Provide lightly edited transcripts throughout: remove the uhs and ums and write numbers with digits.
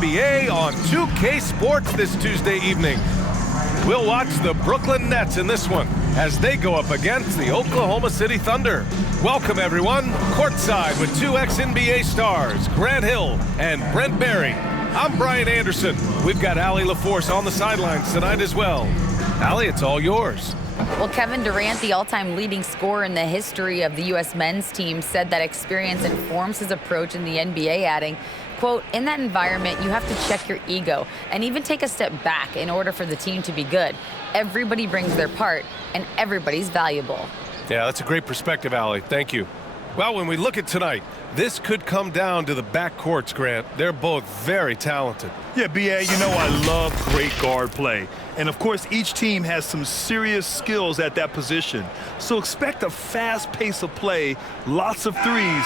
WNBA on 2K Sports this Tuesday evening. We'll watch the Brooklyn Nets in this one as they go up against the Oklahoma City Thunder. Welcome, everyone, courtside with two ex-NBA stars, Grant Hill and Brent Berry. I'm Brian Anderson. We've got Allie LaForce on the sidelines tonight as well. Allie, it's all yours. Well, Kevin Durant, the all-time leading scorer in the history of the U.S. men's team, said that experience informs his approach in the NBA, adding, quote, "In that environment, you have to check your ego and even take a step back in order for the team to be good. Everybody brings their part, and everybody's valuable." Yeah, that's a great perspective, Allie. Thank you. Well, when we look at tonight, this could come down to the backcourts, Grant. They're both very talented. Yeah, B.A., you know I love great guard play. And, of course, each team has some serious skills at that position. So expect a fast pace of play, lots of threes.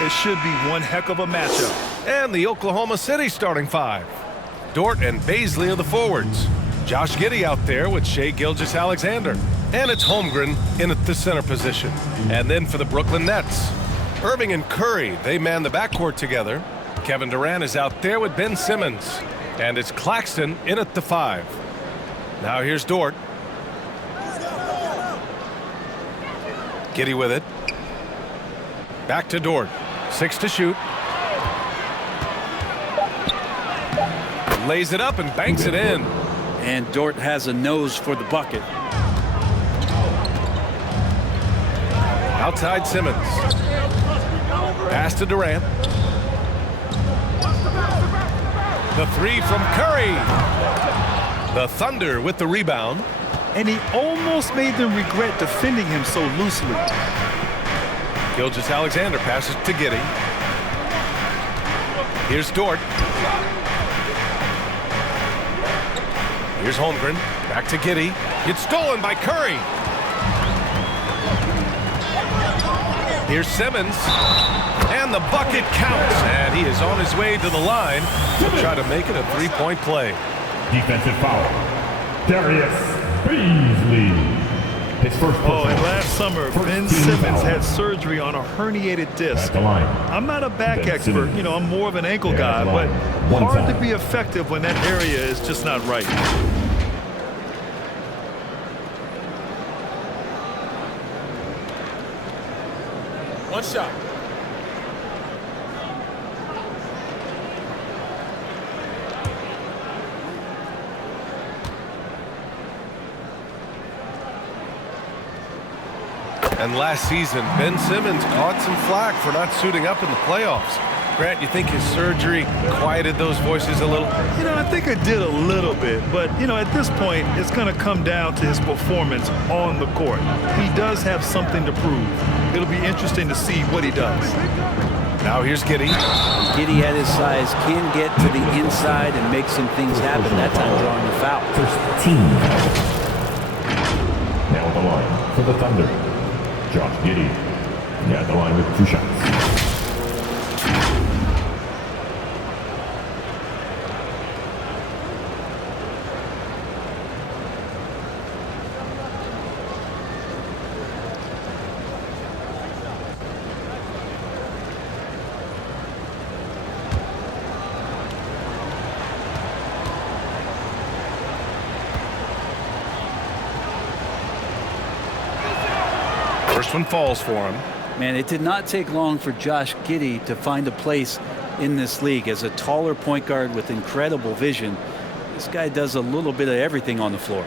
It should be one heck of a matchup. And the Oklahoma City starting five. Dort and Baisley are the forwards. Josh Giddey out there with Shai Gilgeous-Alexander. And it's Holmgren in at the center position. And then for the Brooklyn Nets, Irving and Curry, they man the backcourt together. Kevin Durant is out there with Ben Simmons. And it's Claxton in at the five. Now here's Dort. Giddey with it. Back to Dort. 6 to shoot. Lays it up and banks it in. And Dort has a nose for the bucket. Outside Simmons. Pass to Durant. The three from Curry. The Thunder with the rebound. And he almost made them regret defending him so loosely. Gilgeous-Alexander passes to Giddey. Here's Dort. Here's Holmgren. Back to Giddey. It's stolen by Curry. Here's Simmons. And the bucket counts. And he is on his way to the line to try to make it a three-point play. Defensive foul. Darius Beasley. His first and last summer, Ben Simmons had surgery on a herniated disc. I'm not a back expert. You know, I'm more of an ankle guy, but hard to be effective when that area is just not right. One shot. And last season, Ben Simmons caught some flack for not suiting up in the playoffs. Grant, you think his surgery quieted those voices a little? You know, I think it did a little bit. But, you know, at this point, it's going to come down to his performance on the court. He does have something to prove. It'll be interesting to see what he does. Now here's Giddey. Giddey at his size can get to the inside and make some things happen. That time drawing the foul. First team. Now at the line for the Thunder. Josh Giddey at the line with 2 shots. First one falls for him. Man, it did not take long for Josh Giddey to find a place in this league as a taller point guard with incredible vision. This guy does a little bit of everything on the floor.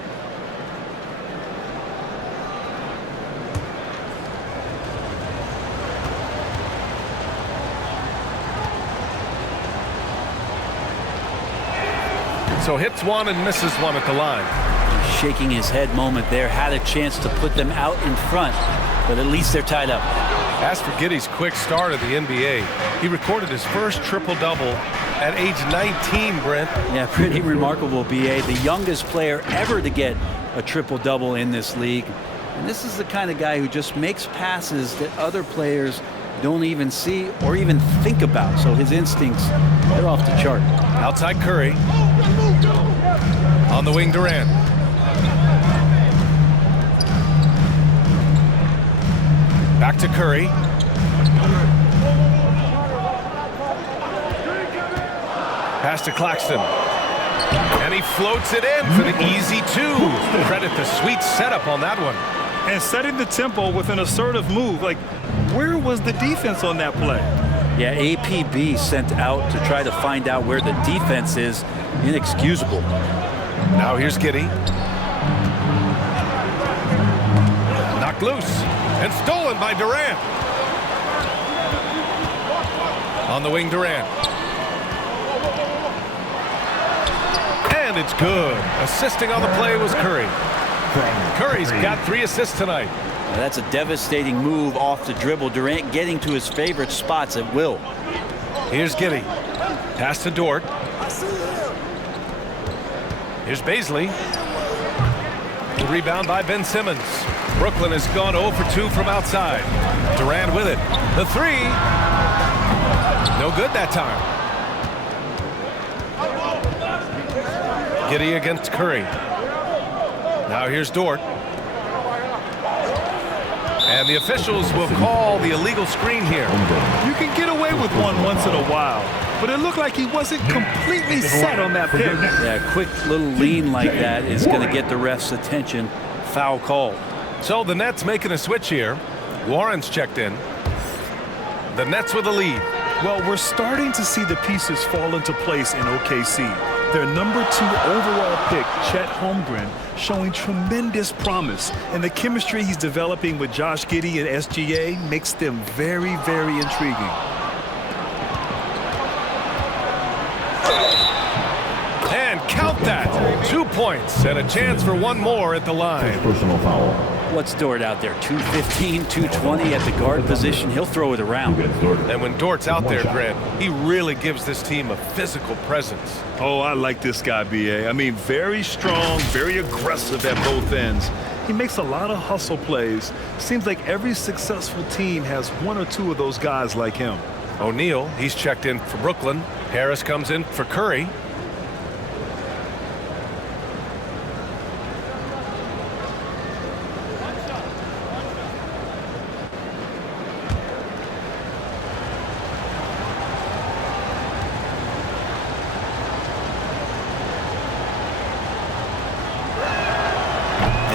So hits one and misses one at the line. Shaking his head moment there, had a chance to put them out in front, but at least they're tied up. As for Giddey's quick start of the NBA, he recorded his first triple-double at age 19, Brent. Yeah, pretty remarkable, B.A. The youngest player ever to get a triple-double in this league. And this is the kind of guy who just makes passes that other players don't even see or even think about. So his instincts, they're off the chart. Outside Curry. On the wing, Durant. Back to Curry. Pass to Claxton. And he floats it in for the easy 2. Credit the sweet setup on that one. And setting the tempo with an assertive move. Like, where was the defense on that play? Yeah, APB sent out to try to find out where the defense is. Inexcusable. Now here's Giddey. Knocked loose and stolen by Durant. On the wing, Durant. And it's good. Assisting on the play was Curry. Curry's got 3 assists tonight. Now that's a devastating move off the dribble. Durant getting to his favorite spots at will. Here's Giddey. Pass to Dort. Here's Baisley. The rebound by Ben Simmons. Brooklyn has gone 0 for 2 from outside. Durant with it. The 3. No good that time. Giddey against Curry. Now here's Dort. And the officials will call the illegal screen here. You can get away with one once in a while, but it looked like he wasn't completely set on that pick. Yeah, a quick little lean like that is going to get the ref's attention. Foul call. So the Nets making a switch here. Warren's checked in. The Nets with the lead. Well, we're starting to see the pieces fall into place in OKC. Their number 2 overall pick, Chet Holmgren, showing tremendous promise. And the chemistry he's developing with Josh Giddey and SGA makes them very, very intriguing. And count that. 2 points and a chance for one more at the line. Personal foul. What's Dort out there? 215, 220 at the guard position. He'll throw it around. And when Dort's out there, Grant, he really gives this team a physical presence. Oh, I like this guy, BA. I mean, very strong, very aggressive at both ends. He makes a lot of hustle plays. Seems like every successful team has 1 or 2 of those guys like him. O'Neal, he's checked in for Brooklyn. Harris comes in for Curry.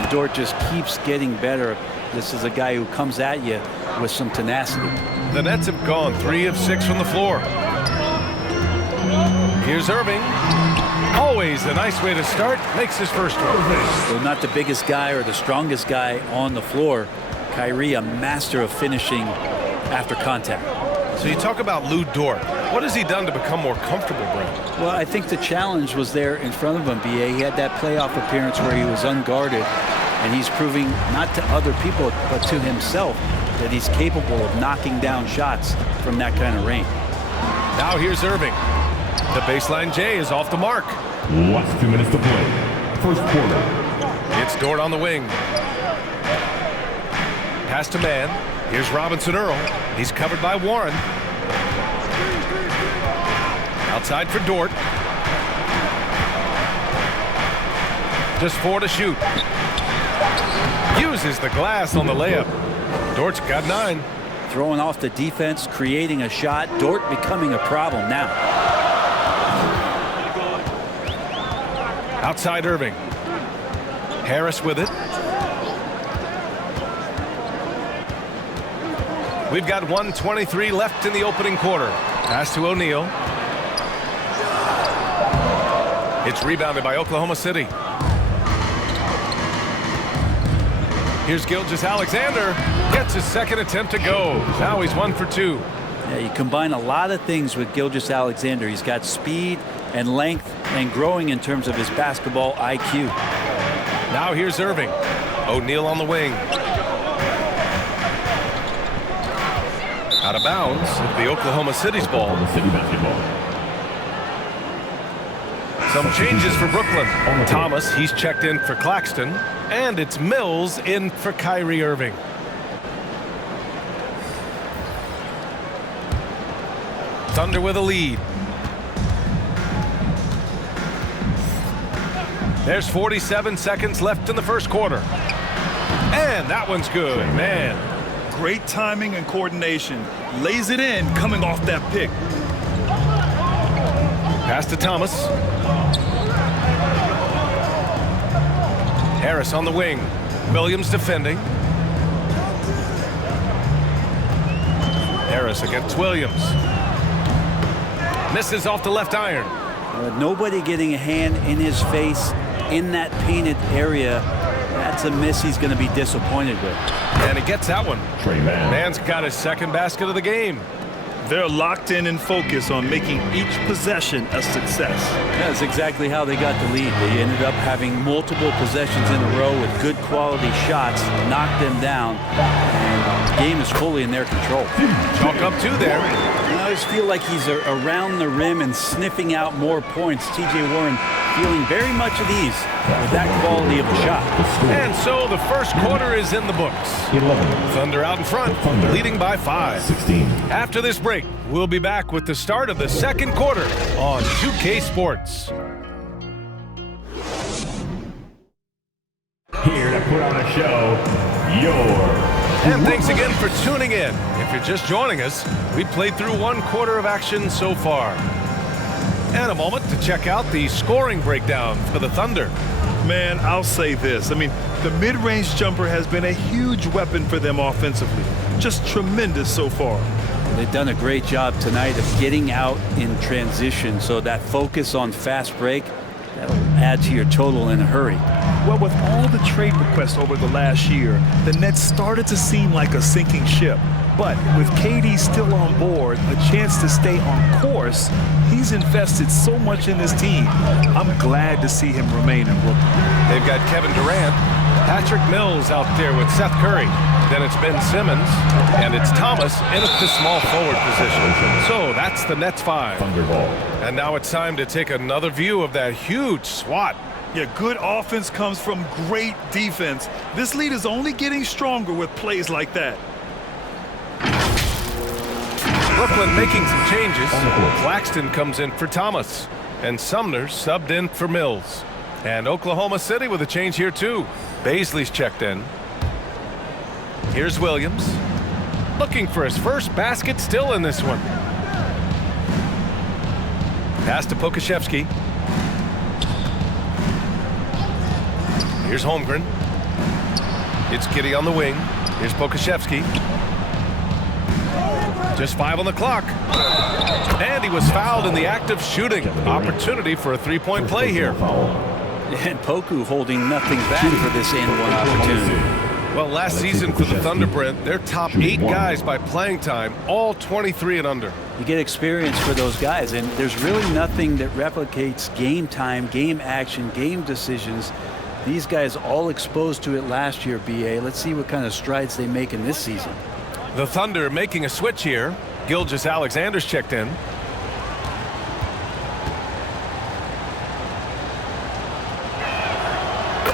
Dort just keeps getting better. This is a guy who comes at you with some tenacity. The Nets have gone 3 of 6 from the floor. Here's Irving. Always a nice way to start. Makes his first one. Though not the biggest guy or the strongest guy on the floor, Kyrie a master of finishing after contact. So you talk about Lou Dort. What has he done to become more comfortable, Brent? Well, I think the challenge was there in front of him, BA. He had that playoff appearance where he was unguarded, and he's proving not to other people but to himself that he's capable of knocking down shots from that kind of range. Now here's Irving. The baseline J is off the mark. Last 2 minutes to play. First quarter. It's Dort on the wing. Pass to man. Here's Robinson Earl. He's covered by Warren. Outside for Dort. Just 4 to shoot. Uses the glass on the layup. Dort's got 9. Throwing off the defense, creating a shot. Dort becoming a problem now. Outside Irving. Harris with it. We've got 1:23 left in the opening quarter. Pass to O'Neal. It's rebounded by Oklahoma City. Here's Gilgeous-Alexander. Gets his second attempt to go. Now he's 1 for 2. Yeah, you combine a lot of things with Gilgeous-Alexander. He's got speed and length and growing in terms of his basketball IQ. Now here's Irving. O'Neal on the wing. Out of bounds. The Oklahoma City's ball. Oklahoma City basketball. Some changes for Brooklyn. Thomas, he's checked in for Claxton. And it's Mills in for Kyrie Irving. Thunder with a lead. There's 47 seconds left in the first quarter. And that one's good, man. Great timing and coordination. Lays it in coming off that pick. Pass to Thomas. Harris on the wing. Williams defending. Harris against Williams. Misses off the left iron. Nobody getting a hand in his face in that painted area. That's a miss he's going to be disappointed with. And he gets that one. Mann's got his second basket of the game. They're locked in and focused on making each possession a success. That's exactly how they got the lead. They ended up having multiple possessions in a row with good quality shots, knocked them down, and the game is fully in their control. Chalk up two there. I just feel like he's around the rim and sniffing out more points. TJ Warren feeling very much at ease with that quality of a shot. And so the first quarter is in the books. 11. Thunder out in front, Thunder. leading by 5. 16. After this break, we'll be back with the start of the second quarter on 2K Sports. Here to put on a show, your... And thanks again for tuning in. If you're just joining us, we played through one quarter of action so far. And a moment to check out the scoring breakdown for the Thunder. Man, I'll say this. I mean, the mid-range jumper has been a huge weapon for them offensively. Just tremendous so far. They've done a great job tonight of getting out in transition, so that focus on fast break, that'll add to your total in a hurry. Well, with all the trade requests over the last year, the Nets started to seem like a sinking ship. But with KD still on board, a chance to stay on course, he's invested so much in this team. I'm glad to see him remain in Brooklyn. They've got Kevin Durant, Patrick Mills out there with Seth Curry. Then it's Ben Simmons, and it's Thomas in at the small forward position. So that's the Nets 5. Thunderball. And now it's time to take another view of that huge swat. Yeah, good offense comes from great defense. This lead is only getting stronger with plays like that. Brooklyn making some changes. Claxton comes in for Thomas, and Sumner subbed in for Mills. And Oklahoma City with a change here too. Baisley's checked in. Here's Williams, looking for his first basket, still in this one. Pass to Pokashevsky. Here's Holmgren. It's Giddey on the wing. Here's Pokashevsky. Just 5 on the clock. And he was fouled in the act of shooting. Opportunity for a three-point play here. And Poku holding nothing back for this and one opportunity. Well, last season for the Thunder, Brent, their top 8 guys by playing time, all 23 and under. You get experience for those guys, and there's really nothing that replicates game time, game action, game decisions. These guys all exposed to it last year, BA. Let's see what kind of strides they make in this season. The Thunder making a switch here. Gilgeous-Alexander's checked in.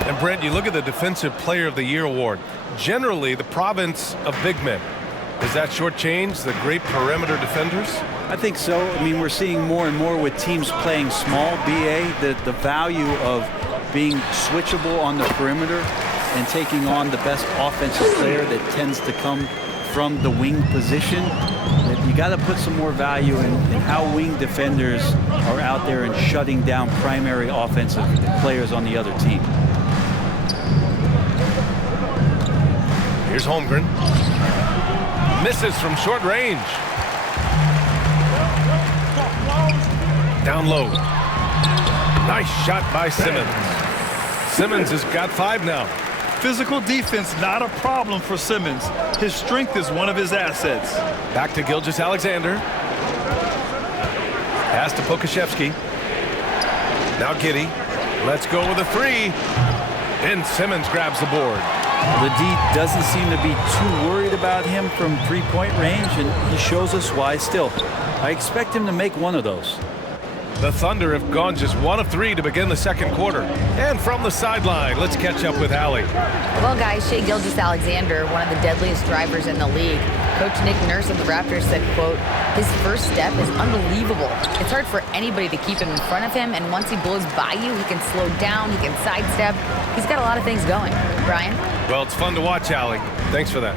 And Brent, you look at the Defensive Player of the Year award. Generally, the province of big men. Does that shortchange the great perimeter defenders? I think so. I mean, we're seeing more and more with teams playing small, BA, the value of being switchable on the perimeter and taking on the best offensive player that tends to come from the wing position. You got to put some more value in how wing defenders are out there and shutting down primary offensive players on the other team. Here's Holmgren. Misses from short range. Down low. Nice shot by Simmons. Simmons has got 5 now. Physical defense, not a problem for Simmons. His strength is one of his assets. Back to Gilgeous-Alexander. Pass to Pokashevsky. Now Giddey. Let's go with a 3. Then Simmons grabs the board. The D doesn't seem to be too worried about him from three-point range, and he shows us why still. I expect him to make one of those. The Thunder have gone just 1 of 3 to begin the second quarter. And from the sideline, let's catch up with Allie. Well, guys, Shai Gilgeous-Alexander, one of the deadliest drivers in the league. Coach Nick Nurse of the Raptors said, quote, his first step is unbelievable. It's hard for anybody to keep him in front of him, and once he blows by you, he can slow down, he can sidestep. He's got a lot of things going. Brian? Well, it's fun to watch, Allie. Thanks for that.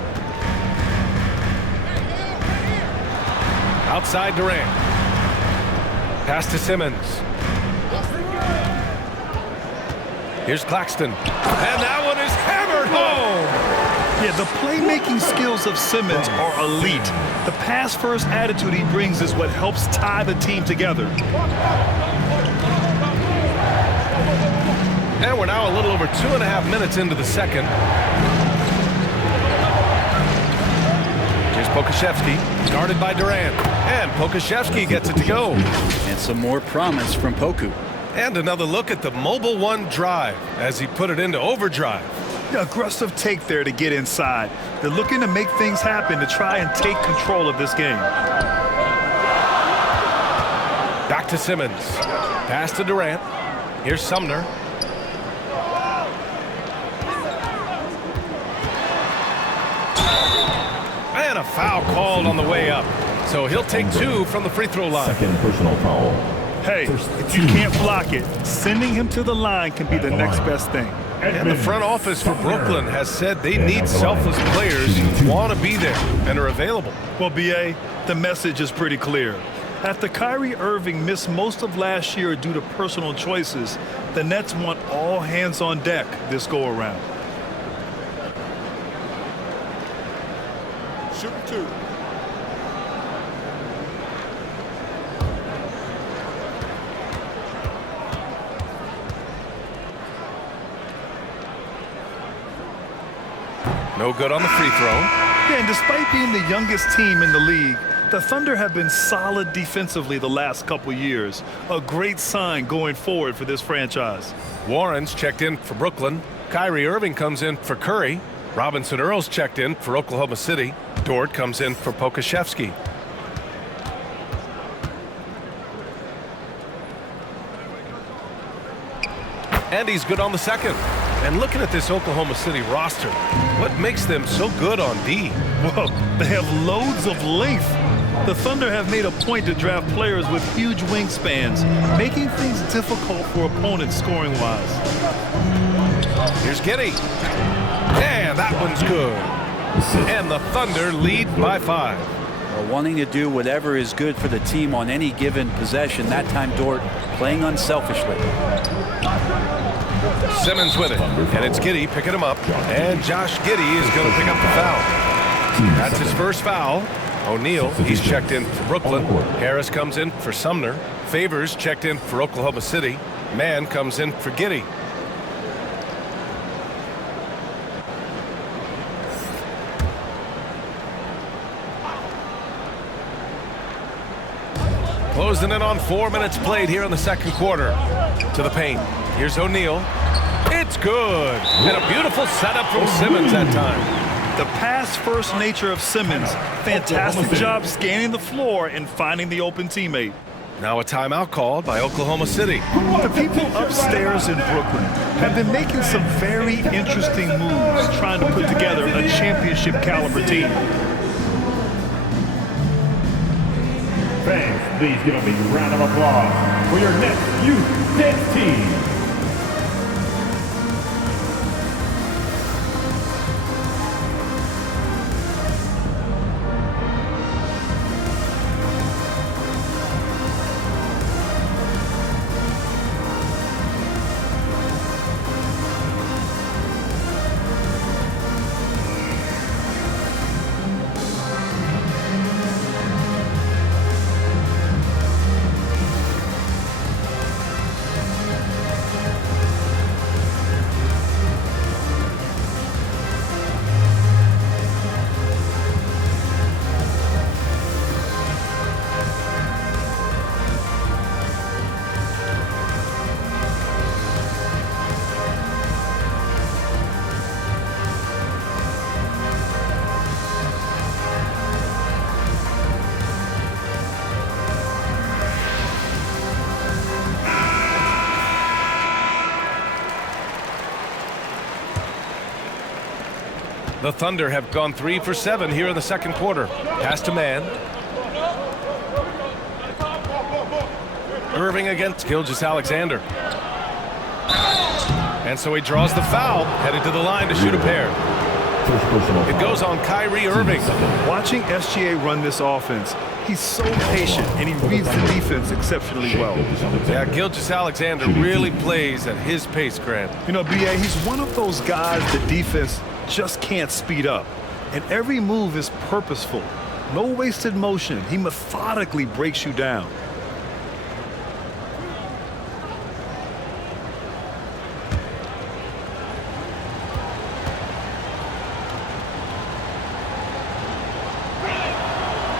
Outside Durant. Pass to Simmons. Here's Claxton. And that one is hammered home. Yeah, the playmaking skills of Simmons are elite. The pass-first attitude he brings is what helps tie the team together. And we're now a little over 2.5 minutes into the second. Here's Pokashevsky, guarded by Durant. And Pokashevsky gets it to go. And some more promise from Poku. And another look at the Mobile One drive as he put it into overdrive. The aggressive take there to get inside. They're looking to make things happen to try and take control of this game. Back to Simmons. Pass to Durant. Here's Sumner. And a foul called on the way up. So he'll take 2 from the free throw line. Second personal foul. Hey, if you can't block it, sending him to the line can be the next best thing. And the front office for Brooklyn has said they need selfless players who want to be there and are available. Well, BA, the message is pretty clear. After Kyrie Irving missed most of last year due to personal choices, the Nets want all hands on deck this go-around. Shoot 2. No good on the free throw. Yeah, and despite being the youngest team in the league, the Thunder have been solid defensively the last couple years. A great sign going forward for this franchise. Warren's checked in for Brooklyn. Kyrie Irving comes in for Curry. Robinson Earl's checked in for Oklahoma City. Dort comes in for Pokashevsky. And he's good on the second. And looking at this Oklahoma City roster, what makes them so good on D? Well, they have loads of length. The Thunder have made a point to draft players with huge wingspans, making things difficult for opponents scoring-wise. Here's Giddey. And that one's good. And the Thunder lead by 5. Well, wanting to do whatever is good for the team on any given possession. That time Dort playing unselfishly. Simmons with it, and it's Giddey picking him up, and Josh Giddey is going to pick up the foul. That's his first foul. O'Neal, he's checked in for Brooklyn. Harris comes in for Sumner. Favors checked in for Oklahoma City. Mann comes in for Giddey. Closing in on 4 minutes played here in the second quarter. To the paint. Here's O'Neal. It's good. And a beautiful setup from Simmons that time. The pass-first nature of Simmons. Fantastic job scanning the floor and finding the open teammate. Now a timeout called by Oklahoma City. The people upstairs in Brooklyn have been making some very interesting moves trying to put together a championship-caliber team. Fans, please give a big round of applause for your next youth dance team. The Thunder have gone 3 for 7 here in the second quarter. Pass to Mann. Irving against Gilgeous-Alexander. And so he draws the foul, headed to the line to shoot a pair. It goes on Kyrie Irving. Watching SGA run this offense, He's so patient, and he reads the defense exceptionally well. Yeah, Gilgeous-Alexander really plays at his pace, Grant. You know, BA, he's one of those guys the defense just can't speed up. And every move is purposeful. No wasted motion. He methodically breaks you down.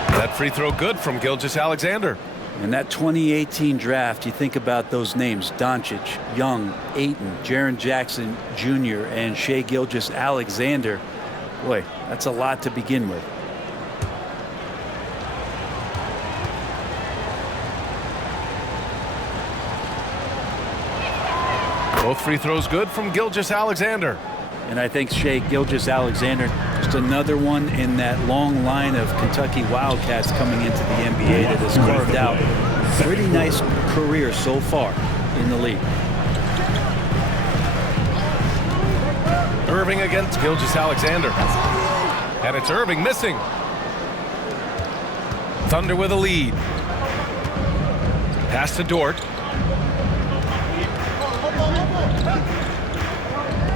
That free throw good from Gilgeous-Alexander. In that 2018 draft, you think about those names: Doncic, Young, Ayton, Jaren Jackson Jr., and Shai Gilgeous-Alexander. Boy, that's a lot to begin with. Both free throws good from Gilgeous-Alexander. And I think Shai Gilgeous-Alexander, just another one in that long line of Kentucky Wildcats coming into the NBA that has carved out a pretty nice career so far in the league. Irving against Gilgeous-Alexander. And it's Irving missing. Thunder with a lead. Pass to Dort.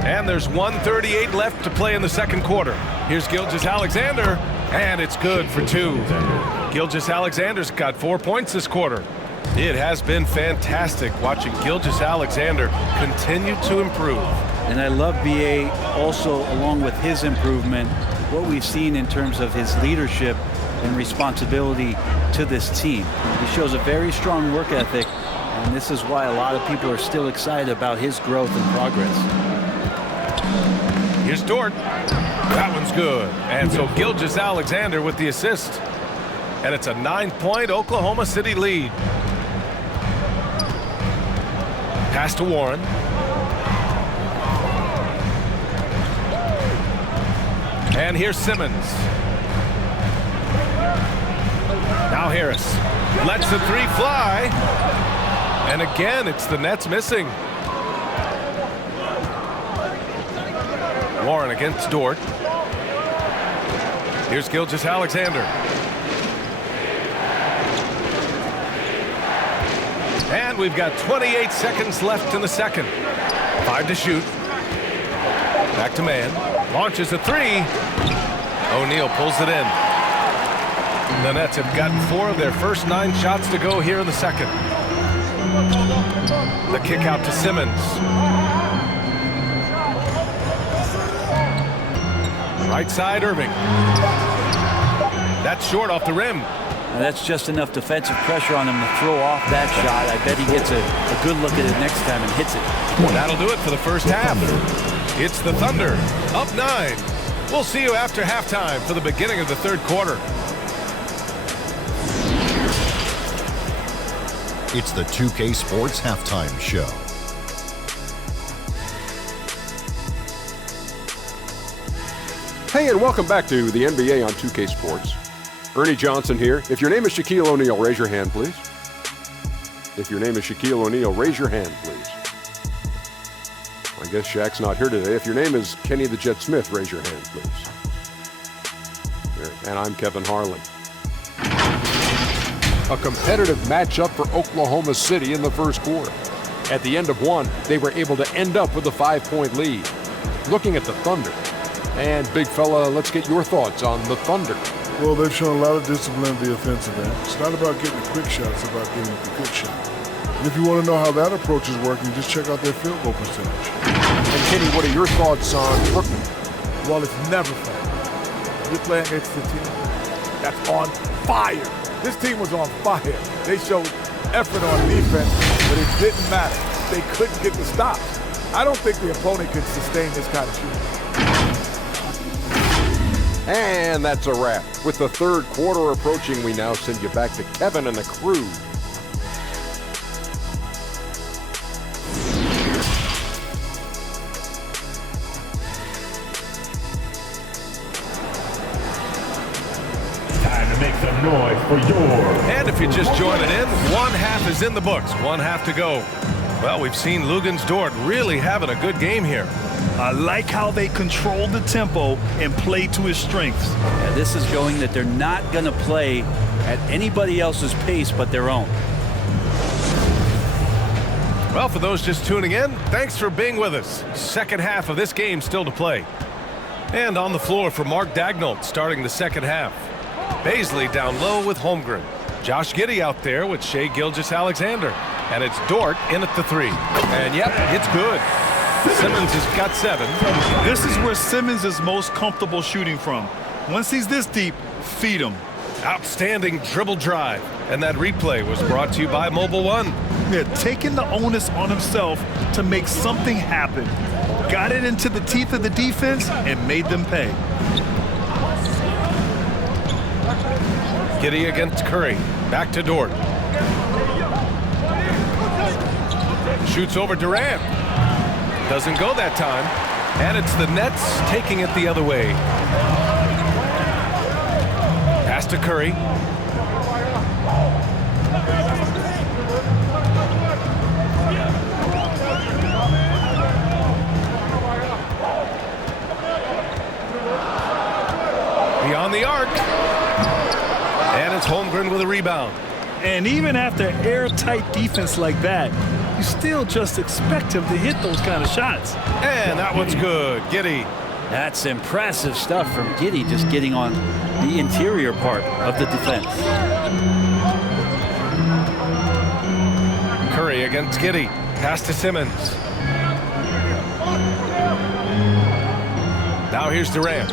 And there's 1:38 left to play in the second quarter. Here's Gilgeous-Alexander, and it's good for two. Gilgeous-Alexander's got 4 points this quarter. It has been fantastic watching Gilgeous-Alexander continue to improve. And I love BA also, along with his improvement, what we've seen in terms of his leadership and responsibility to this team. He shows a very strong work ethic, and this is why a lot of people are still excited about his growth and progress. Here's Dort. That one's good. And so Gilgeous-Alexander with the assist. And it's a 9-point Oklahoma City lead. Pass to Warren. And here's Simmons. Now Harris lets the three fly. And again, it's the Nets missing. Warren against Dort. Here's Gilgeous-Alexander. And we've got 28 seconds left in the second. 5 to shoot. Back to man. Launches a three. O'Neal pulls it in. The Nets have gotten 4 of their first 9 shots to go here in the second. The kick out to Simmons. Right side, Irving. That's short off the rim. And that's just enough defensive pressure on him to throw off that shot. I bet he gets a good look at it next time and hits it. That'll do it for the first half. It's the Thunder, up 9. We'll see you after halftime for the beginning of the third quarter. It's the 2K Sports Halftime Show. Hey, and welcome back to the NBA on 2K Sports. Ernie Johnson here. If your name is Shaquille O'Neal, raise your hand, please. If your name is Shaquille O'Neal, raise your hand, please. I guess Shaq's not here today. If your name is Kenny the Jet Smith, raise your hand, please. And I'm Kevin Harlan. A competitive matchup for Oklahoma City in the first quarter. At the end of one, they were able to end up with a 5-point lead. Looking at the Thunder. And big fella, let's get your thoughts on the Thunder. Well, they've shown a lot of discipline at the offensive end. It's not about getting a quick shot, it's about getting the good shot. And if you want to know how that approach is working, just check out their field goal percentage. And Kenny, what are your thoughts on Brooklyn? Well, it's never fun. You're playing against a team that's on fire. This team was on fire. They showed effort on defense, but it didn't matter. They couldn't get the stops. I don't think the opponent could sustain this kind of shooting. And that's a wrap. With the third quarter approaching, we now send you back to Kevin and the crew. Time to make some noise for your... And if you're just joining in, one half is in the books, one half to go. Well, we've seen Luguentz Dort really having a good game here. I like how they control the tempo and play to his strengths. Yeah, this is showing that they're not going to play at anybody else's pace but their own. Well, for those just tuning in, thanks for being with us. Second half of this game still to play. And on the floor for Mark Daignault starting the second half. Baisley down low with Holmgren. Josh Giddey out there with Shai Gilgeous-Alexander. And it's Dort in at the 3. And yep, it's good. Simmons has got 7. This is where Simmons is most comfortable shooting from. Once he's this deep, feed him. Outstanding dribble drive. And that replay was brought to you by Mobile One. Yeah, taking the onus on himself to make something happen. Got it into the teeth of the defense and made them pay. Giddey against Curry. Back to Dort. Shoots over Durant. Doesn't go that time. And it's the Nets taking it the other way. Pass to Curry. Beyond the arc. And it's Holmgren with a rebound. And even after airtight defense like that, you still just expect him to hit those kind of shots. And that one's good. Giddey. That's impressive stuff from Giddey, just getting on the interior part of the defense. Curry against Giddey. Pass to Simmons. Now here's Durant.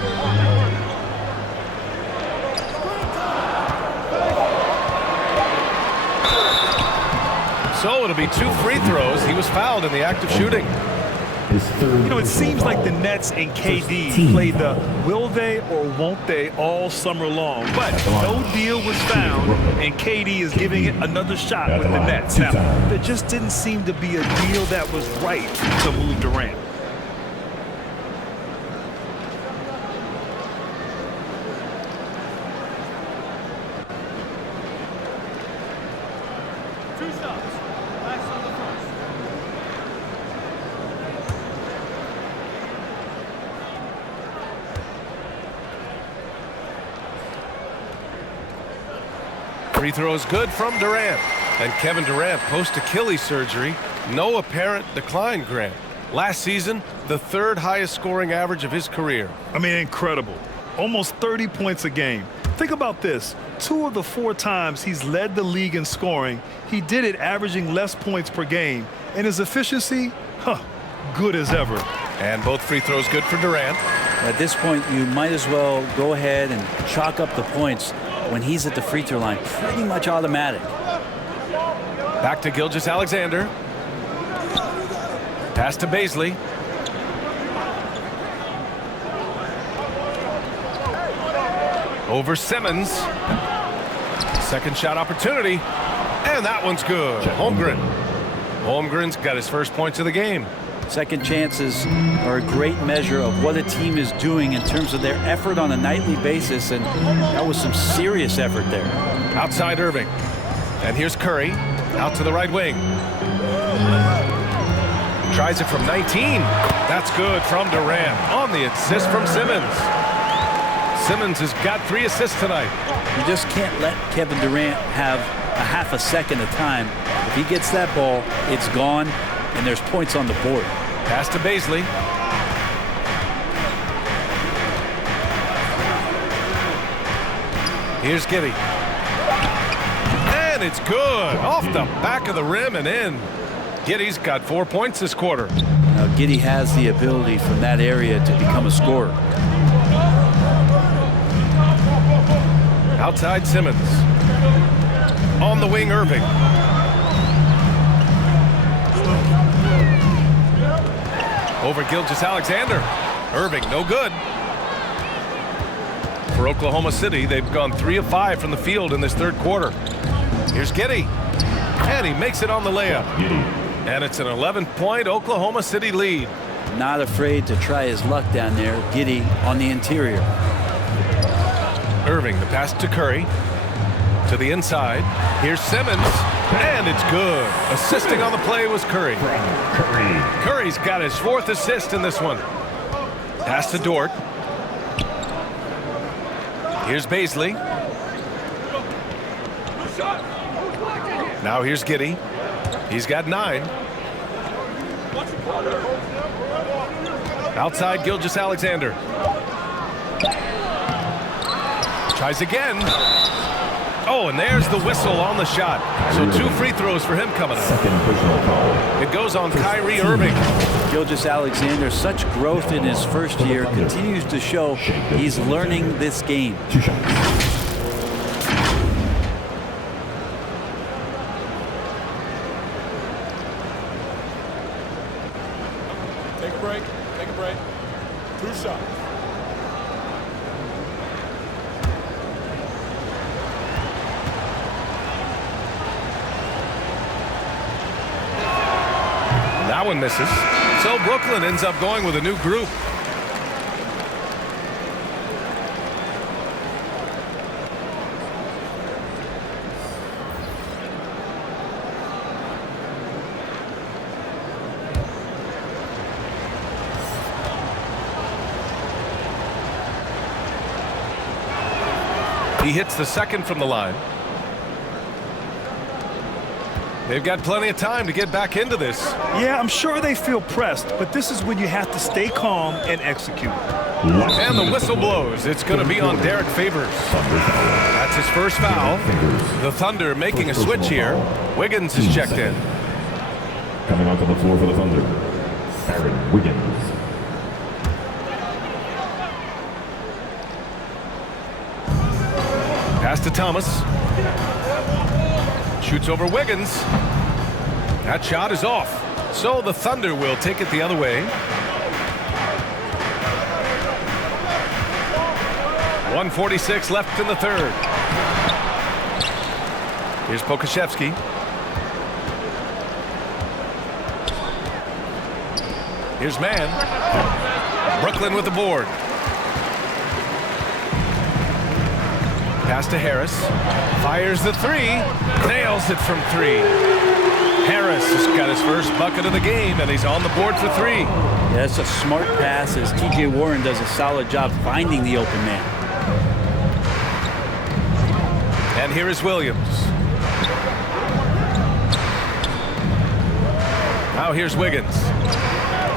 So it'll be 2 free throws. He was fouled in the act of shooting. You know, it seems like the Nets and KD played the will they or won't they all summer long, but no deal was found, and KD is giving it another shot with the Nets. Now, there just didn't seem to be a deal that was right to move Durant. Free throw is good from Durant. And Kevin Durant post-Achilles surgery, no apparent decline, Grant. Last season, the 3rd highest scoring average of his career. I mean, incredible. Almost 30 points a game. Think about this. 2 of the 4 times he's led the league in scoring, he did it averaging less points per game. And his efficiency, good as ever. And both free throws good for Durant. At this point, you might as well go ahead and chalk up the points when he's at the free throw line. Pretty much automatic. Back to Gilgeous-Alexander. Pass to Baisley. Over Simmons. Second shot opportunity. And that one's good. Holmgren. Holmgren's got his first points of the game. Second chances are a great measure of what a team is doing in terms of their effort on a nightly basis, and that was some serious effort there. Outside Irving. And here's Curry. Out to the right wing. Tries it from 19. That's good from Durant. On the assist from Simmons. Simmons has got 3 assists tonight. You just can't let Kevin Durant have a half a second of time. If he gets that ball, it's gone, and there's points on the board. Pass to Baisley. Here's Giddey. And it's good. Off the back of the rim and in. Giddey's got 4 points this quarter. Now, Giddey has the ability from that area to become a scorer. Outside Simmons. On the wing, Irving. Over Gilgeous-Alexander. Irving, no good. For Oklahoma City, they've gone 3 of 5 from the field in this 3rd quarter. Here's Giddey. And he makes it on the layup. And it's an 11-point Oklahoma City lead. Not afraid to try his luck down there. Giddey on the interior. Irving, the pass to Curry. To the inside. Here's Simmons. And it's good. Assisting on the play was Curry. Curry's got his 4th assist in this one. Pass to Dort. Here's Baisley. Now here's Giddey. He's got 9. Outside Gilgeous-Alexander. Tries again. Oh, and there's the whistle on the shot. So 2 free throws for him coming up. Second personal foul. It goes on Kyrie Irving. Gilgeous-Alexander, such growth in his first year, continues to show he's learning this game. 2 shots. Take a break. Take a break. 2 shots. That one misses. So Brooklyn ends up going with a new group. He hits the second from the line. They've got plenty of time to get back into this. Yeah, I'm sure they feel pressed, but this is when you have to stay calm and execute. And the whistle blows. It's going to be on Derek Favors. That's his first foul. The Thunder making a switch here. Wiggins is checked in. Coming onto the floor for the Thunder, Aaron Wiggins. Pass to Thomas. Shoots over Wiggins. That shot is off. So the Thunder will take it the other way. 1:46 left in the third. Here's Pokashevsky. Here's Mann. Brooklyn with the board. Pass to Harris. Fires the 3. Nails it from 3. Harris has got his first bucket of the game, and he's on the board for 3. Yeah, that's a smart pass as TJ Warren does a solid job finding the open man. And here is Williams. Now here's Wiggins.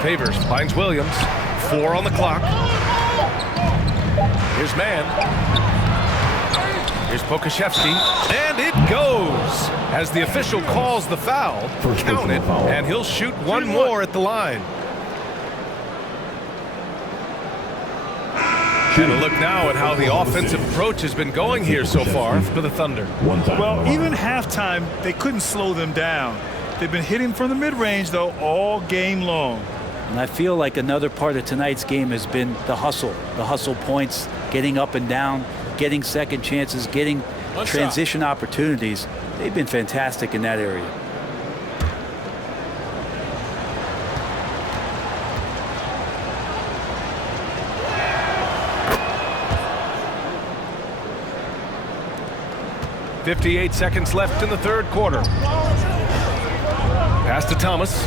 Favors finds Williams. 4 on the clock. Here's Mann. Here's Pokashevsky, and it goes as the official calls the foul. Count it, and he'll shoot one more at the line. And a look now at how the offensive approach has been going here so far for the Thunder. Well, even halftime, they couldn't slow them down. They've been hitting from the mid-range, though, all game long. And I feel like another part of tonight's game has been the hustle points, getting up and down, getting second chances, getting transition opportunities. They've been fantastic in that area. .58 seconds left in the third quarter. Pass to Thomas.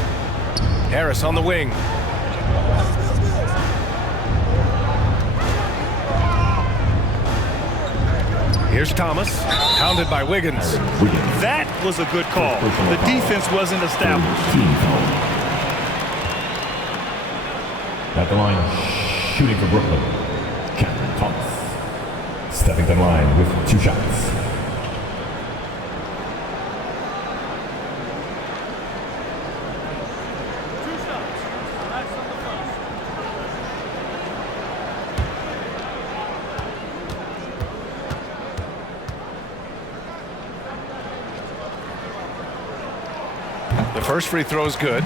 Harris on the wing. Here's Thomas, pounded by Wiggins. That was a good call. The defense wasn't established. At the line, shooting for Brooklyn, Cameron Thomas. Stepping to the line with 2 shots. The first free throw is good.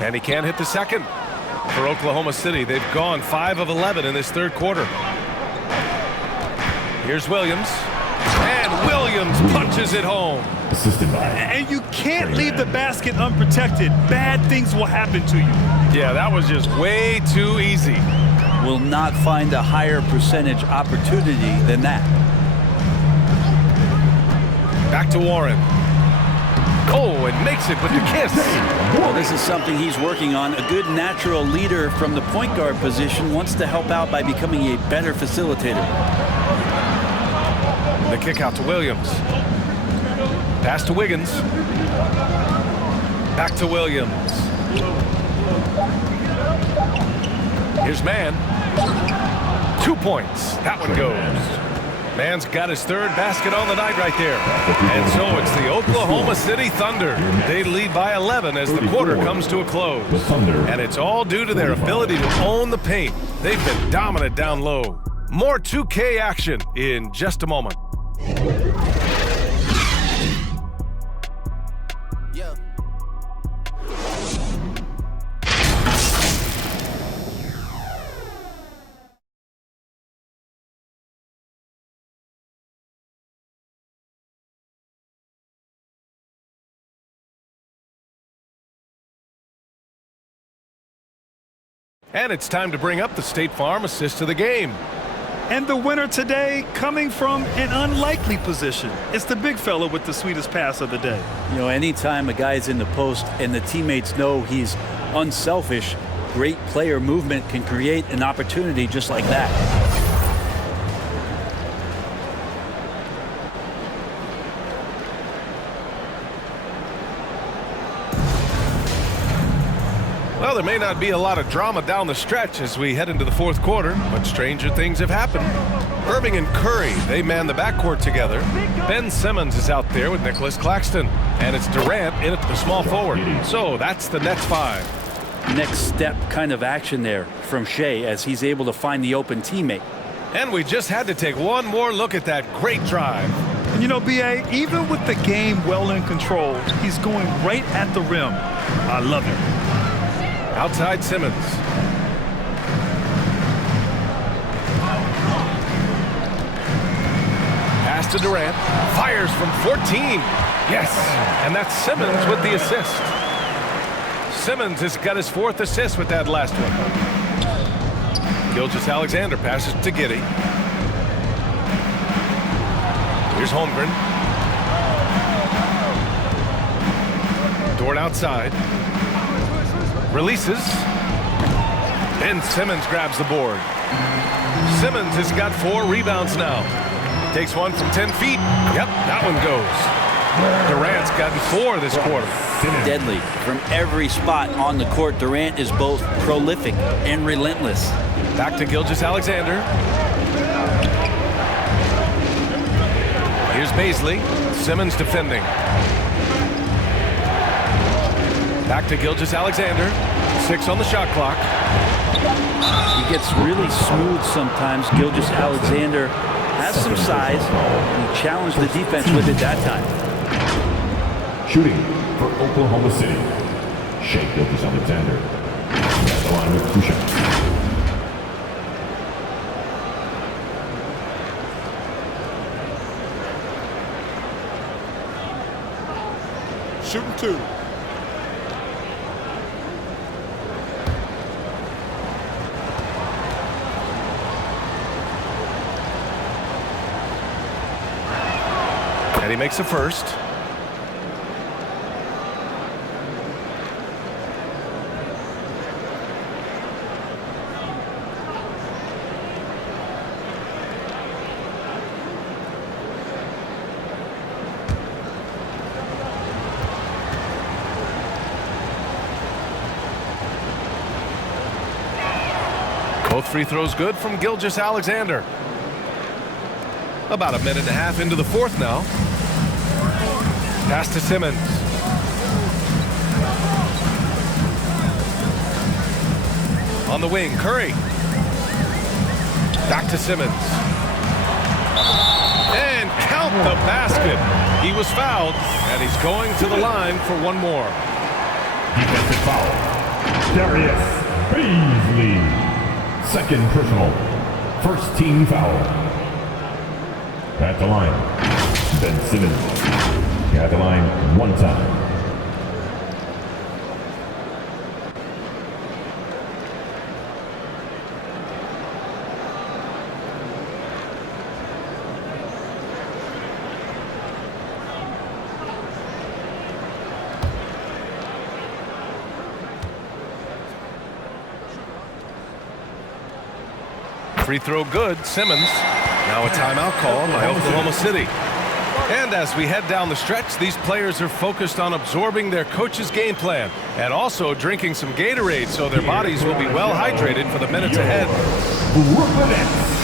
And he can't hit the second for Oklahoma City. They've gone 5 of 11 in this third quarter. Here's Williams. And Williams punches it home. Assisted by. And you can't leave the basket unprotected. Bad things will happen to you. Yeah, that was just way too easy. will not find a higher percentage opportunity than that. Back to Warren. Oh, and makes it with the kiss. Well, this is something he's working on. A good natural leader from the point guard position wants to help out by becoming a better facilitator. The kick out to Williams. Pass to Wiggins. Back to Williams. Here's Mann. 2 points. That one goes. Mann's got his third basket on the night right there. And so it's the Oklahoma City Thunder. They lead by 11 as the quarter comes to a close. And it's all due to their ability to own the paint. They've been dominant down low. More 2K action in just a moment. And it's time to bring up the State Farm assist of the game. And the winner today coming from an unlikely position. It's the big fella with the sweetest pass of the day. You know, anytime a guy's in the post and the teammates know he's unselfish, great player movement can create an opportunity just like that. Well, there may not be a lot of drama down the stretch as we head into the fourth quarter, but stranger things have happened. Irving and Curry, they man the backcourt together. Ben Simmons is out there with Nicholas Claxton, and it's Durant in at the small forward. So that's the Nets 5. Next step kind of action there from Shea as he's able to find the open teammate. And we just had to take one more look at that great drive. And you know, B.A., even with the game well in control, he's going right at the rim. I love it. Outside Simmons. Pass to Durant. Fires from 14. Yes. And that's Simmons with the assist. Simmons has got his 4th assist with that last one. Gilgeous-Alexander passes to Giddey. Here's Holmgren. Dort outside. Releases. Ben Simmons grabs the board. Simmons has got 4 rebounds now. Takes one from 10 feet. Yep, that one goes. Durant's gotten 4 this quarter. Deadly. From every spot on the court, Durant is both prolific and relentless. Back to Gilgeous-Alexander. Here's Baisley. Simmons defending. Back to Gilgeous-Alexander. 6 on the shot clock. He gets really smooth sometimes. Gilgeous-Alexander has some size, and he challenged the defense with it that time. Shooting for Oklahoma City, Shea Gilgeous-Alexander. At the line with 2 shots. Shooting 2. And he makes a first. Both free throws good from Gilgeous-Alexander. About a minute and a half into the fourth now. Pass to Simmons. On the wing, Curry. Back to Simmons. And count the basket. He was fouled, and he's going to the line for one more. Defensive foul. Darius Baisley. Second personal. First team foul. At the line, Ben Simmons. At the line 1 time. Free throw good, Simmons. Now a timeout call by Oklahoma City. And as we head down the stretch, these players are focused on absorbing their coach's game plan and also drinking some Gatorade so their bodies will be well hydrated for the minutes ahead. Brooklyn Nets.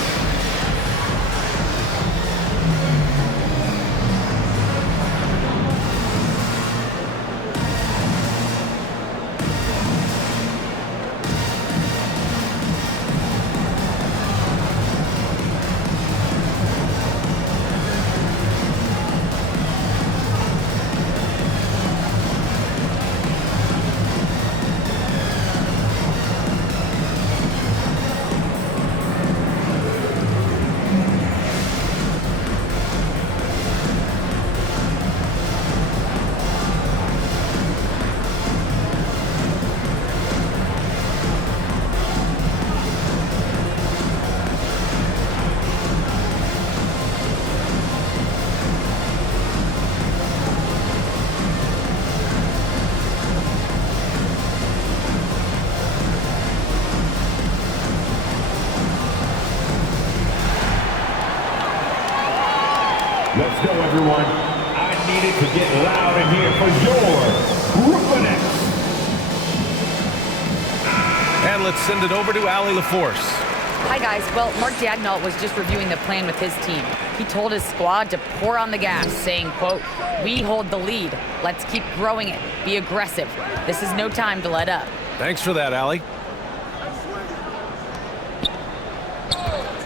Let's go, everyone. I need it to get loud in here for your Brooklyn Nets. And let's send it over to Allie LaForce. Hi, guys. Well, Mark Daignault was just reviewing the plan with his team. He told his squad to pour on the gas, saying, quote, "We hold the lead. Let's keep growing it. Be aggressive. This is no time to let up." Thanks for that, Allie.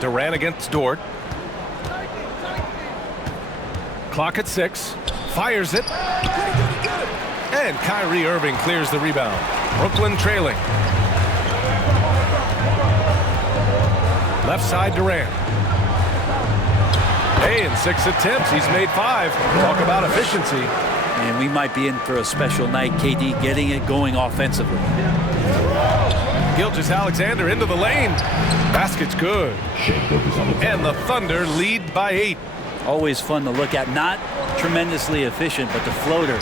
Durant against Dort. Clock at 6. Fires it. And Kyrie Irving clears the rebound. Brooklyn trailing. Left side Durant. Hey, in 6 attempts, he's made 5. Talk about efficiency. And we might be in for a special night. KD getting it going offensively. Gilgeous-Alexander into the lane. Basket's good. And the Thunder lead by 8. Always fun to look at. Not tremendously efficient, but the floater,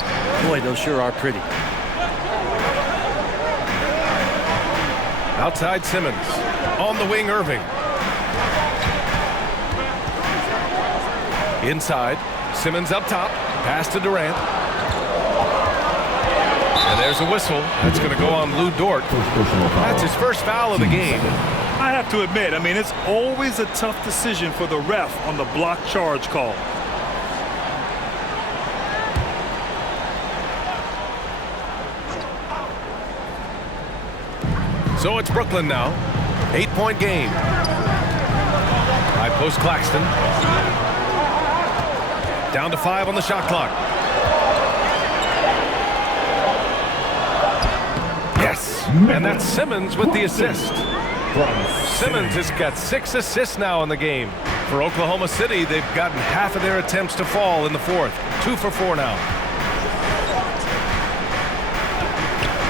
boy, those sure are pretty. Outside Simmons. On the wing, Irving. Inside. Simmons up top. Pass to Durant. And there's a whistle. That's going to go on Lou Dort. That's his first foul of the game. I have to admit, I mean, it's always a tough decision for the ref on the block charge call. So it's Brooklyn now. 8-point game. High post Claxton. Down to 5 on the shot clock. Yes. And that's Simmons with the assist. Simmons has got 6 assists now in the game. For Oklahoma City, they've gotten half of their attempts to fall in the 4th. 2 for 4 now.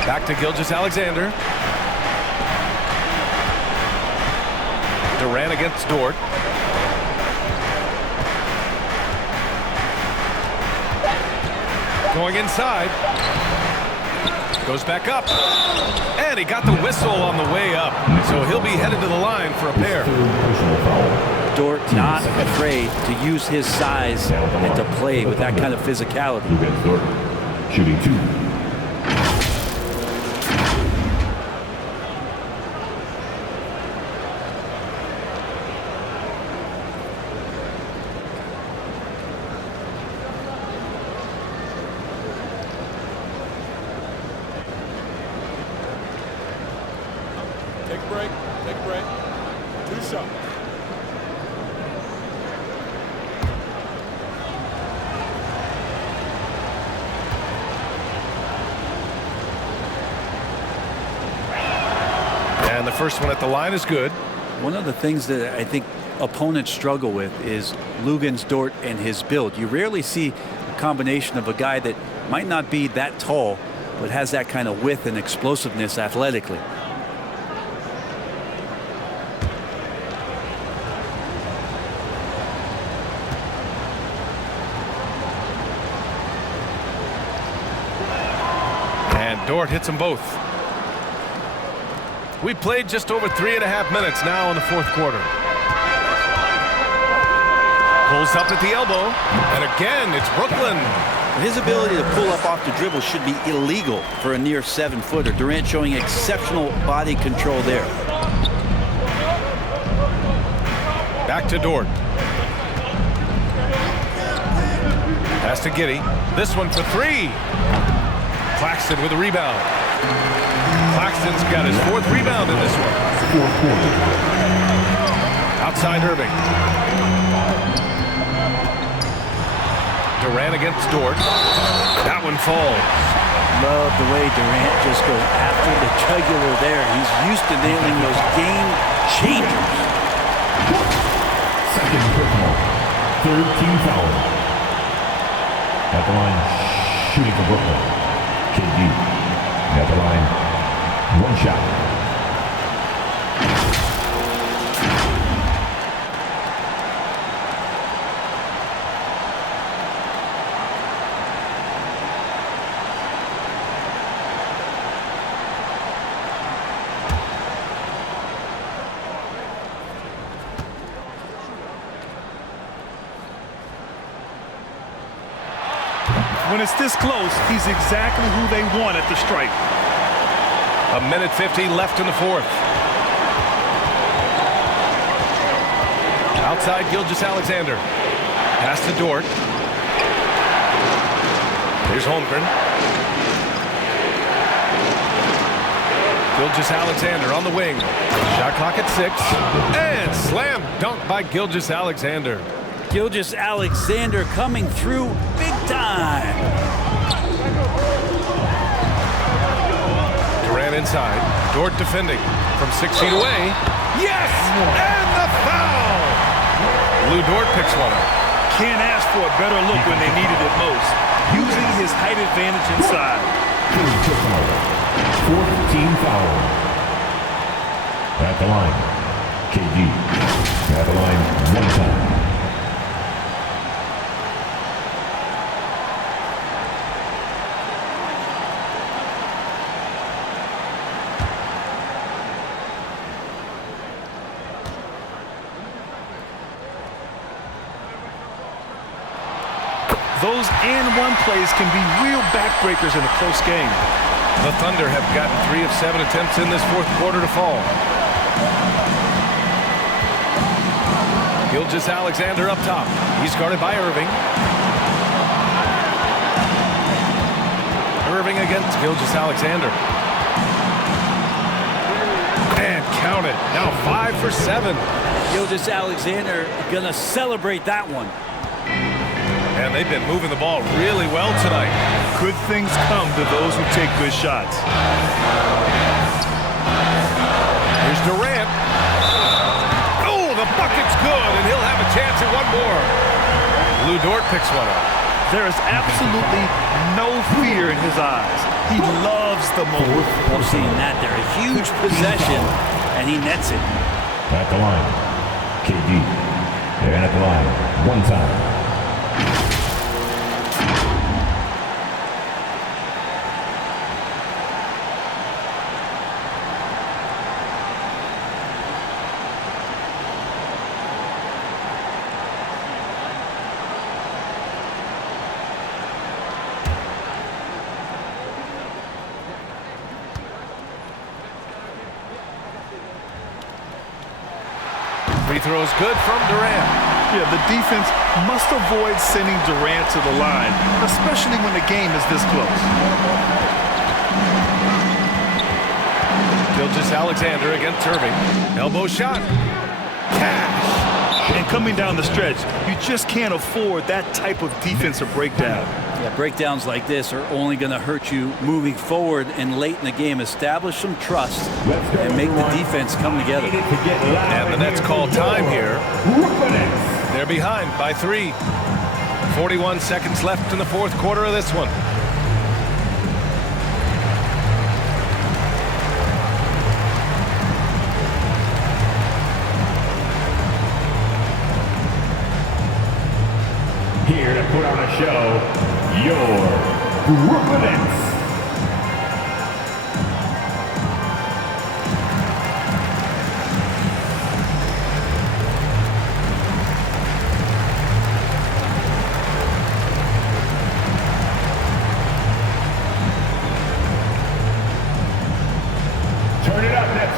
Back to Gilgeous-Alexander. Durant against Dort. Going inside. Goes back up. And he got the whistle on the way up. So he'll be headed to the line for a pair. Dort not afraid to use his size and to play with that kind of physicality. Shooting 2. Take a break. Take a break. 2 shots. And the first one at the line is good. One of the things that I think opponents struggle with is Luguentz Dort and his build. You rarely see a combination of a guy that might not be that tall, but has that kind of width and explosiveness athletically. And Dort hits them both. We played just over 3.5 minutes now in the 4th quarter. Pulls up at the elbow. And again, it's Brooklyn. His ability to pull up off the dribble should be illegal for a near 7-footer. Durant showing exceptional body control there. Back to Dort. Pass to Giddey. This one for 3. Claxton with a rebound. Claxton's got his 4th rebound in this one. Outside Irving. Durant against Dort. That one falls. Love the way Durant just goes after the jugular there. He's used to nailing those game changers. Second personal. 3rd team foul. At the line, shooting for Brooklyn. KD. At the line, 1 shot. When it's this close, he's exactly who they want at the stripe. 1:50 left in the 4th. Outside Gilgeous-Alexander. Pass to Dort. Here's Holmgren. Gilgeous-Alexander on the wing. Shot clock at 6. And slam dunk by Gilgeous-Alexander. Gilgeous-Alexander coming through big time. Durant inside. Dort defending from 6 feet away. Yes! And the foul! Lou Dort picks one up. Can't ask for a better look when they needed it most. Using his height advantage inside. 4th team foul. At the line, KD. At the line, 1 time. Those and-one plays can be real backbreakers in a close game. The Thunder have gotten 3 of 7 attempts in this 4th quarter to fall. Gilgeous-Alexander up top. He's guarded by Irving. Irving against Gilgeous-Alexander. And count it. Now 5 for 7. Gilgeous-Alexander gonna celebrate that one. And they've been moving the ball really well tonight. Good things come to those who take good shots. Here's Durant. Oh, the bucket's good, and he'll have a chance at one more. Lou Dort picks one up. There is absolutely no fear in his eyes. He loves the moment. I'm seeing that there. A huge possession, and he nets it. At the line, KD. And at the line, 1 time. Free throw's good from Durant. Yeah, the defense must avoid sending Durant to the line, especially when the game is this close. Gilgeous-Alexander against Irving. Elbow shot. Cash. And coming down the stretch, you just can't afford that type of defensive breakdown. Yeah, breakdowns like this are only going to hurt you moving forward and late in the game. Establish some trust and make the defense come together. And the Nets call time here. They're behind by 3. 41 seconds left in the 4th quarter of this one. Here to put on a show, your Brooklyn Nets.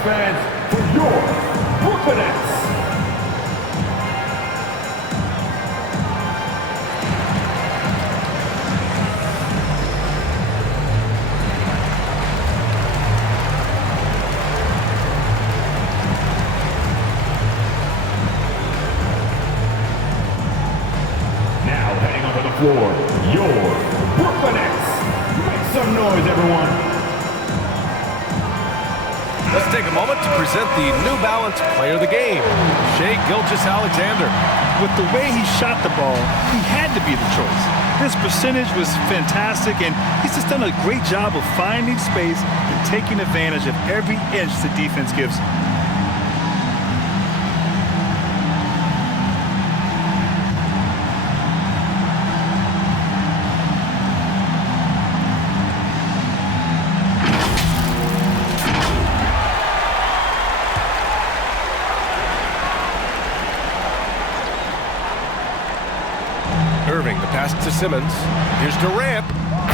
fans, for your Brooklynettes. Now heading onto the floor, your Brooklynettes. Make some noise, everyone. Let's take a moment to present the New Balance Player of the Game, Shai Gilgeous-Alexander. With the way he shot the ball, he had to be the choice. His percentage was fantastic, and he's just done a great job of finding space and taking advantage of every inch the defense gives him. Irving, the pass to Simmons. Here's Durant.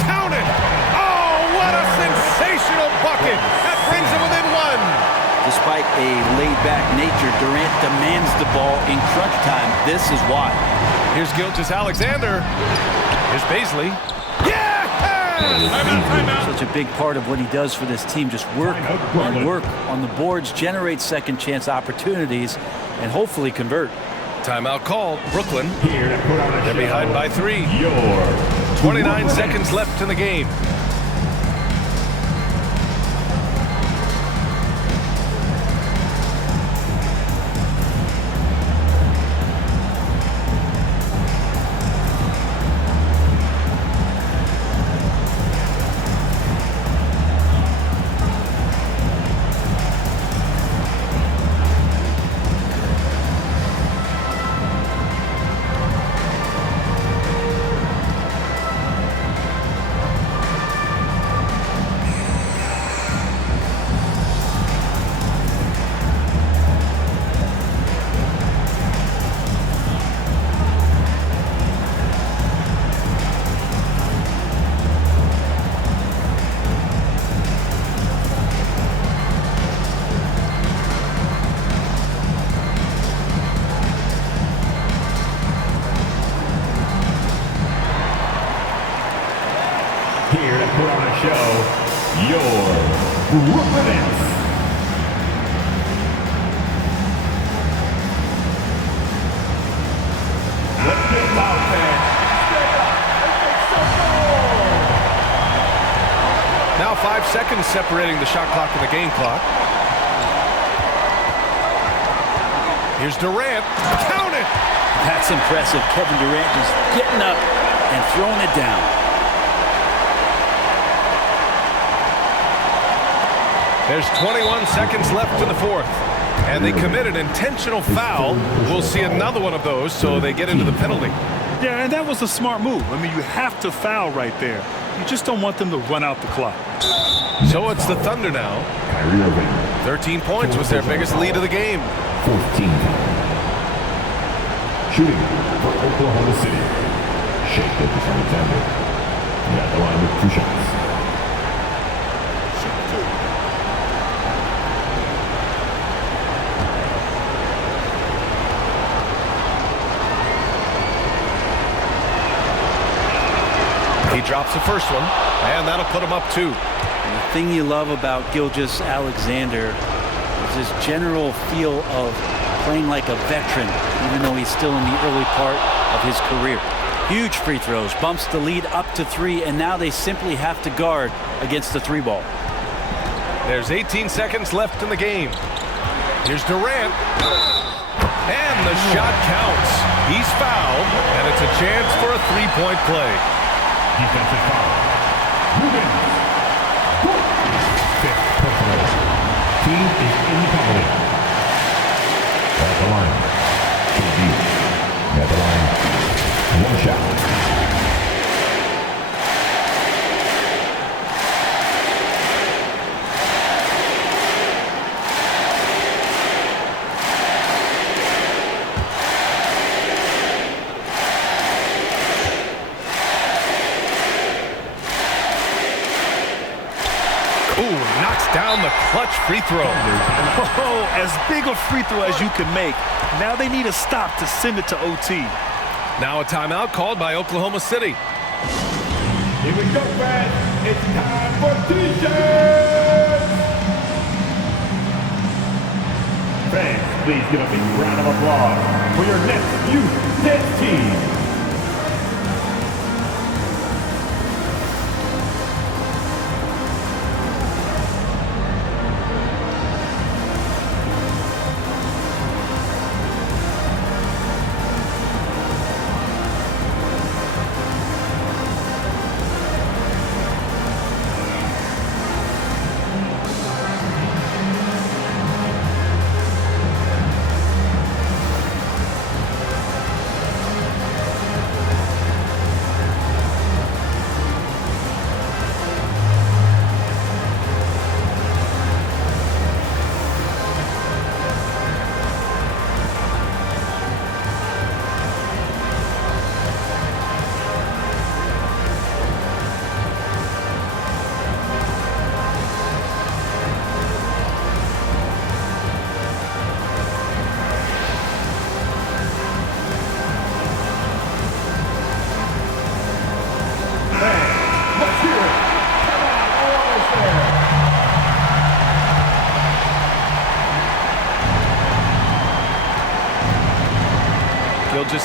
Count it! Oh, what a sensational bucket! That brings him within one. Despite a laid-back nature, Durant demands the ball in crunch time. This is why. Here's Gilgeous-Alexander. Here's Baisley. Yeah! Timeout. Such a big part of what he does for this team. Just work and work on the boards, generate second chance opportunities, and hopefully convert. Timeout called. Brooklyn. Here to put on a They're show, behind by 3. Your 29 seconds left in the game. Here to put on a show, your Brooklynettes. Let's get loud, fans. Now 5 seconds separating the shot clock and the game clock. Here's Durant. Count it! That's impressive. Kevin Durant just getting up and throwing it down. There's 21 seconds left in the fourth. And they commit an intentional foul. We'll see another one of those, so they get into the penalty. Yeah, and that was a smart move. I mean, you have to foul right there. You just don't want them to run out the clock. So it's the Thunder now. 13 points was their biggest lead of the game. 14. Shooting for Oklahoma City. Shai Gilgeous-Alexander. At the line with 2 shots. He drops the first one, and that'll put him up 2. And the thing you love about Gilgeous-Alexander is his general feel of playing like a veteran, even though he's still in the early part of his career. Huge free throws, bumps the lead up to 3, and now they simply have to guard against the 3-ball. There's 18 seconds left in the game. Here's Durant. And the shot counts. He's fouled, and it's a chance for a 3-point play. Defensive foul. Rubens. 5th personal. Team is in the penalty. At the line. KD. At the line. 1 shot. Ooh, knocks down the clutch free throw. Oh, as big a free throw as you can make. Now they need a stop to send it to OT. Now a timeout called by Oklahoma City. Here we go, fans. It's time for T-shirts. Fans, please give a big round of applause for your next youth dance team.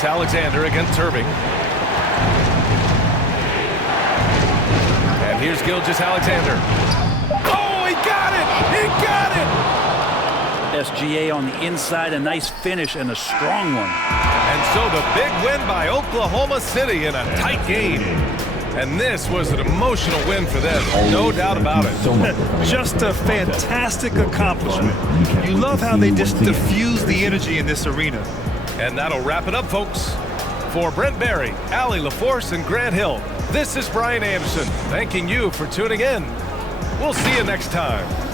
Alexander against Irving. And here's Gilgeous Alexander. Oh, he got it! He got it! SGA on the inside, a nice finish and a strong one. And so the big win by Oklahoma City in a tight game. And this was an emotional win for them, no doubt about it. Just a fantastic accomplishment. You love how they just diffuse the energy in this arena. And that'll wrap it up, folks. For Brent Barry, Allie LaForce, and Grant Hill, this is Brian Anderson, thanking you for tuning in. We'll see you next time.